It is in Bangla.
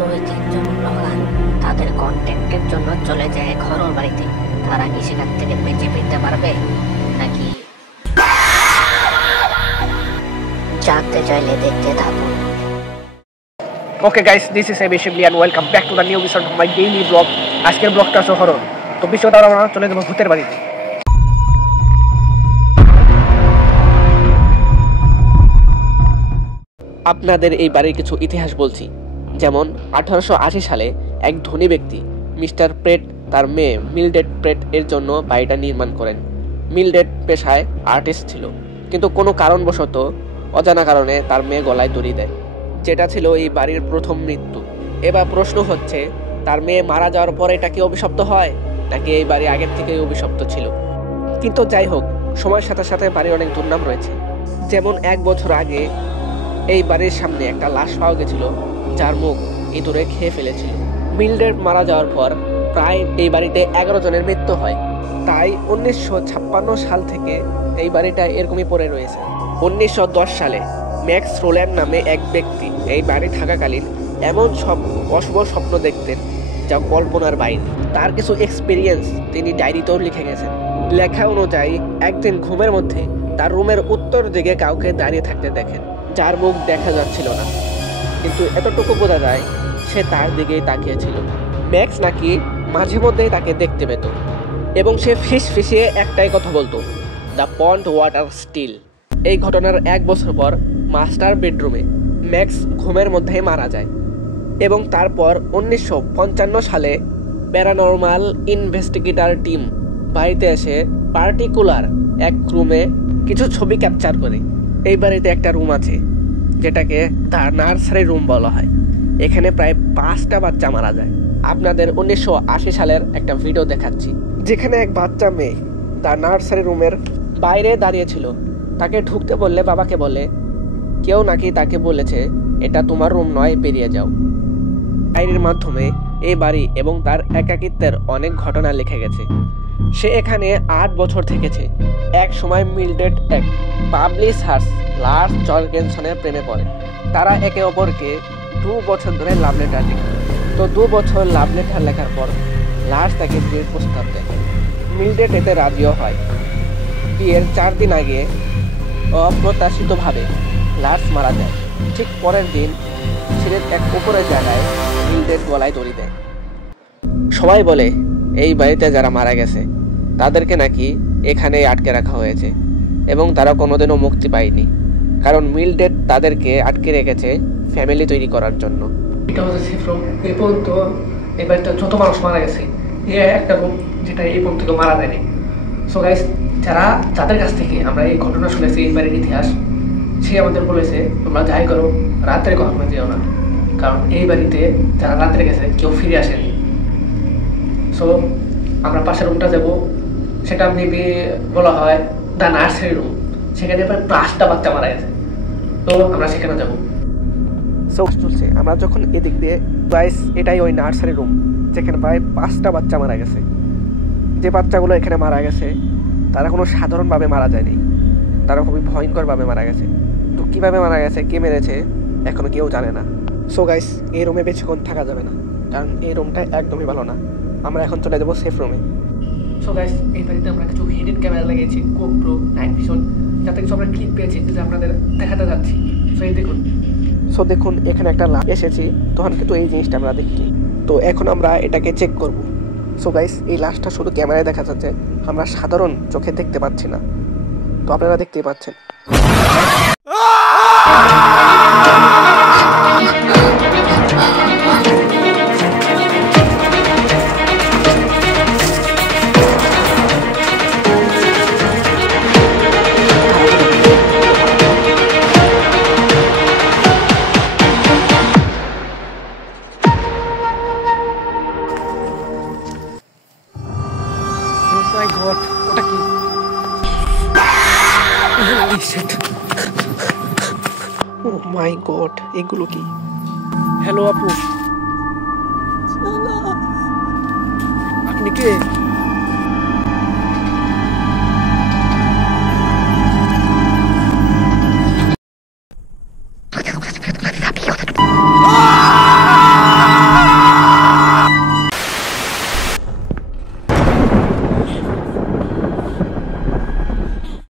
দুই তিনজন ব্লগার তাদের কন্টেন্টের জন্য চলে যায় ঘরের বাড়িতে। তারা কি সেখান থেকে বেঁচে ফিরতে পারবে নাকি? জানতে চাইলে দেখতে থাকুন। Okay guys, this is Abhi Shibli and welcome back to the new episode of my daily vlog. আজকের ব্লগটা আছে হরর। তো বিষয়টা আমরা চলে যাব ভূতের বাড়িতে। আপনাদের এই বাড়ির কিছু ইতিহাস বলছি। যেমন 1880 সালে এক ধনী ব্যক্তি মিস্টার প্রেট তার মেয়ে মিলড্রেড প্রেট এর জন্য বাড়িটা নির্মাণ করেন। মিলড্রেড পেশায় আর্টিস্ট ছিল, কিন্তু কোনো কারণবশত অজানা কারণে তার মেয়ে গলায় দড়ি দেয়, যেটা ছিল এই বাড়ির প্রথম মৃত্যু। এবার প্রশ্ন হচ্ছে, তার মেয়ে মারা যাওয়ার পর এটা কি অভিশপ্ত হয় নাকি এই বাড়ি আগের থেকেই অভিশপ্ত ছিল? কিন্তু যাই হোক, সময়ের সাথে সাথে বাড়ির অনেক দুর্নাম রয়েছে। যেমন 1 বছর আগে এই বাড়ির সামনে একটা লাশ পাওয়া গেছিল, যার মুখ ইঁদুরে খেয়ে ফেলেছিল। মিলড্রেড মারা যাওয়ার পর প্রায় এই বাড়িতে 11 জনের মৃত্যু হয়। তাই 1956 সাল থেকে এই বাড়িটা এরকমই পড়ে রয়েছে। 1910 সালে ম্যাক্স রোল্যান্ড নামে এক ব্যক্তি এই বাড়ি থাকাকালীন এমন সব অশুভ স্বপ্ন দেখতেন যা কল্পনার বাইরে। তার কিছু এক্সপিরিয়েন্স তিনি ডায়েরিতেও লিখে গেছেন। লেখা অনুযায়ী একদিন ঘুমের মধ্যে তার রুমের উত্তর দিকে কাউকে দাঁড়িয়ে থাকতে দেখেন, যার মুখ দেখা যাচ্ছিল না, কিন্তু এতটুকু বোঝা যায় সে তার দিকেই তাকিয়েছিল। ম্যাক্স নাকি মাঝে মধ্যেই তাকে দেখতে পেত এবং সে ফিসফিসিয়ে একটাই কথা বলতো, দ্য পন্ড ওয়াটার স্টিল। এই ঘটনার 1 বছর পর মাস্টার বেডরুমে ম্যাক্স ঘুমের মধ্যেই মারা যায় এবং তারপর 1955 সালে প্যারানর্মাল ইনভেস্টিগেটর টিম বাড়িতে এসে পার্টিকুলার এক রুমে কিছু ছবি ক্যাপচার করে। এই বাড়িতে একটা রুম আছে যেটাকে দ্য নার্সারি রুম বলা হয়। এখানে প্রায় 5টা বাচ্চা মারা যায়। আপনাদের 1980 সালের একটা ভিডিও দেখাচ্ছি, যেখানে এক বাচ্চা মেয়ে দ্য নার্সারি রুমের বাইরে দাঁড়িয়েছিল। তাকে ঢুকতে বললে বাবাকে বলে, কেউ নাকি তাকে বলেছে এটা তোমার রুম নয়, বেরিয়ে যাও। ডায়েরির মাধ্যমে এই বাড়ি এবং তার একাকিত্বের অনেক ঘটনা লিখে গেছে। সে এখানে 8 বছর থেকেছে। এক সময় মিলড্রেড এক পাবলিশার লার্স জর্গেনসনের প্রেমে পড়ে। তারা একে অপরকে 2 বছর ধরে লাভ লেটার লিখে। তো 2 বছর লাভ লেটার লেখার পর লার্স তাকে বিয়ের প্রস্তাব দেয়। মিলড্রেড এতে রাজিও হয়। বিয়ের 4 দিন আগে অপ্রত্যাশিতভাবে লার্স মারা যায়। ঠিক পরের দিন সিলেট এক উপরের জায়গায় মিলড্রেড গলায় দড়ি দেয়। সবাই বলে এই বাড়িতে যারা মারা গেছে তাদেরকে নাকি এখানেই আটকে রাখা হয়েছে এবং তারা কোনোদিনও মুক্তি পায়নি, কারণ মিলড্রেড তাদেরকে আটকে রেখেছে ফ্যামিলি তৈরি করার জন্য। এটা হচ্ছে সেফ রুম। এই পর্যন্ত এই বাড়িতে যত মানুষ মারা গেছে একটা রুম যেটা এই পর্যন্ত কেউ মারা যায়নি। সো গাইস, যাদের কাছ থেকে আমরা এই ঘটনা শুনেছি, এই বাড়ির ইতিহাস, সে আমাদের বলেছে তোমরা যাই করো রাত্রে কখনো যেও না, কারণ এই বাড়িতে যারা রাত্রে গেছে কেউ ফিরে আসেনি। সো আমরা পাশের রুমটা যাব, সেটা মেবি বলা হয় দ্য নার্সারি রুম। সেখানে প্রায় 5টা বাচ্চা মারা গেছে, তো আমরা সেখানে যাব। সো চলছে, আমরা যখন এদিক দিয়ে গাইস, এটাই ওই নার্সারি রুম যেখানে প্রায় 5টা বাচ্চা মারা গেছে। যে বাচ্চাগুলো এখানে মারা গেছে তারা কোনো সাধারণভাবে মারা যায়নি, তারা খুবই ভয়ঙ্করভাবে মারা গেছে। তো কীভাবে মারা গেছে, কে মেরেছে, এখনো কেউ জানে না। সো গাইস, এই রুমে বেশিক্ষণ থাকা যাবে না, কারণ এই রুমটা একদমই ভালো না। আমরা এখন চলে যাবো সেফ রুমে। সো গাইস, এই বাড়িতে আমরা কিছু হিডেন ক্যামেরা লাগিয়েছি, গোপ্রো, নাইট ভিশন, যাতে কিছু আমরা ক্লিপ পেয়েছি যেটা আপনাদের দেখাতে যাচ্ছি। সো এই দেখুন। সো দেখুন, এখানে একটা লাভ এসেছি, তখন কিন্তু এই জিনিসটা আমরা দেখি। তো এখন আমরা এটাকে চেক করব। সো গাইস, এই লাশটা শুধু ক্যামেরায় দেখা যাচ্ছে, আমরা সাধারণ চোখে দেখতে পাচ্ছি না। তো আপনারা দেখতেই পাচ্ছেন। মাই গড, ওটা কি? ও মাই গড, এগুলো কি? হ্যালো আপু, আপনি কে?